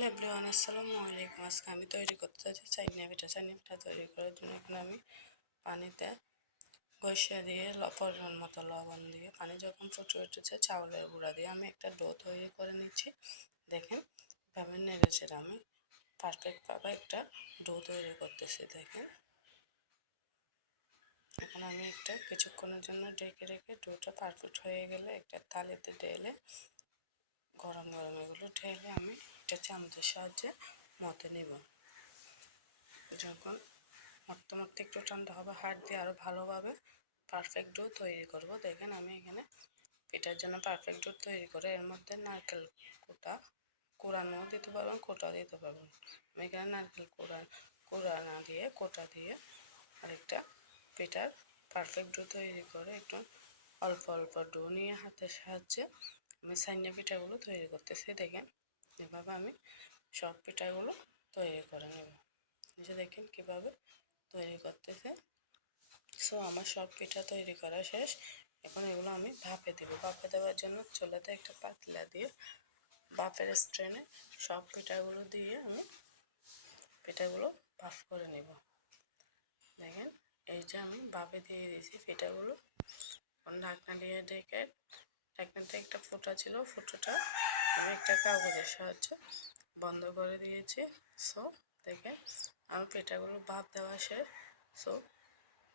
Hello everyone, আসসালামু আলাইকুম। আজকে আমি তৈরি করতে যাচ্ছি চাইনিয়া পিঠা। চাইনিয়া পিঠা তৈরি করার জন্য এখানে আমি পানিতে বসিয়ে দিয়ে পরিমাণ মতো লবণ দিয়ে পানি যখন ফুটে উঠেছে চাউলের গুঁড়া দিয়ে আমি একটা ডো তৈরি করে নিচ্ছি। দেখেন এভাবে নেড়ে চেড়ে আমি পারফেক্টভাবে একটা ডো তৈরি করতেছি। দেখেন এখন আমি একটা কিছুক্ষণের জন্য ঢেকে রেখে ডোটা পারফেক্ট হয়ে গেলে একটা থালিতে ঢেলে গরম গরম এগুলো ঢেলে আমি একটা চামচের সাহায্যে মতে নেব। যখন মাখতে মাখতে একটু ঠান্ডা হবে হাত দিয়ে আরও ভালোভাবে পারফেক্ট ডো তৈরি করব। দেখেন আমি এখানে পিঠার জন্য পারফেক্ট ডো তৈরি করে এর মধ্যে নারকেল কোড়ানো দিতে পারবেন, কোটাও দিতে পারবেন। আমি এখানে নারকেল কোড়া না দিয়ে কোটা দিয়ে আরেকটা পিঠার পারফেক্ট ডো তৈরি করে একটু অল্প অল্প ডো নিয়ে হাতের সাহায্যে আমি সাইনা পিঠাগুলো তৈরি করতেছি। দেখেন এভাবে আমি সব পিঠাগুলো তৈরি করে নেব। যে দেখেন কীভাবে তৈরি করতেছে। সো আমার সব পিঠা তৈরি করা শেষ। এখন এগুলো আমি ভাপে দেবো। ভাপে দেওয়ার জন্য চুলাতে একটা পাতিলা দিয়ে ভাপের স্ট্রেনে সব পিঠাগুলো দিয়ে আমি পিঠাগুলো ভাপ করে নেব। দেখেন এই যে আমি ভাপে দিয়ে দিয়েছি পিঠাগুলো। ঢাকনা দিয়ে ঢেকে ঢাকনাতে একটা ফুটা ছিল, ফুটোটা আমি একটা কাগজের সাহায্যে বন্ধ করে দিয়েছি। সো দেখেন আমার পিঠাগুলো ভাপ দেওয়া শেষ। সো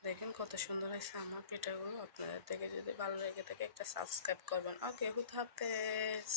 দেখেন কত সুন্দর হয়েছে আমার পিঠাগুলো। আপনাদের থেকে যদি ভালো লেগে থাকে একটা সাবস্ক্রাইব করবেন। ওকে, হুদ হাফেজ।